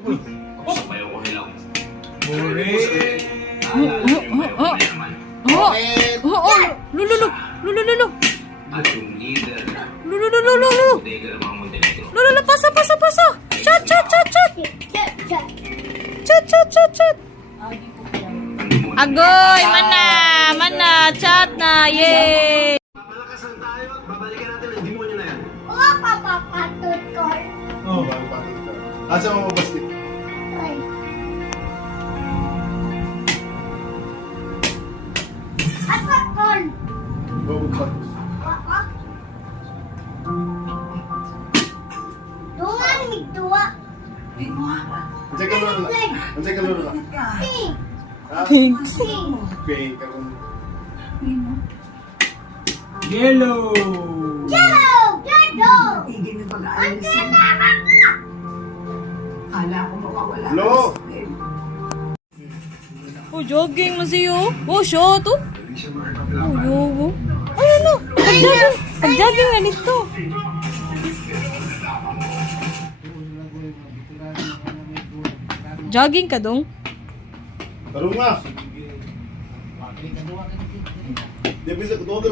Sabayaw ko hilaw. Buri. Lulu. At yung leader Lulu. bodega ng mga Montenegro. Lulu, pasa. Chat. Chat. Agoy, mana, chat na, yay! Palakasan tayo at babalikan natin ang demonyo na yan. Oh, papapatot ko. Oo, bago patod ka. Asa mo mabasket? Ay. At pakon. Bago patod. Dungan ni dua. Anjay ka loro na. Pink. Ha? Pink. Pink. Karong Yellow! Yellow. Tigil na pag-aalis Ang mo. naman na. Kala ko mawawala. Lo! Oh, jogging mo siyo. Oh, shot, oh. Oh, yogo. Ay, ano? Pag-jogging nga nito. Jogging ka dong? Karong nga. Di bisa ketua ka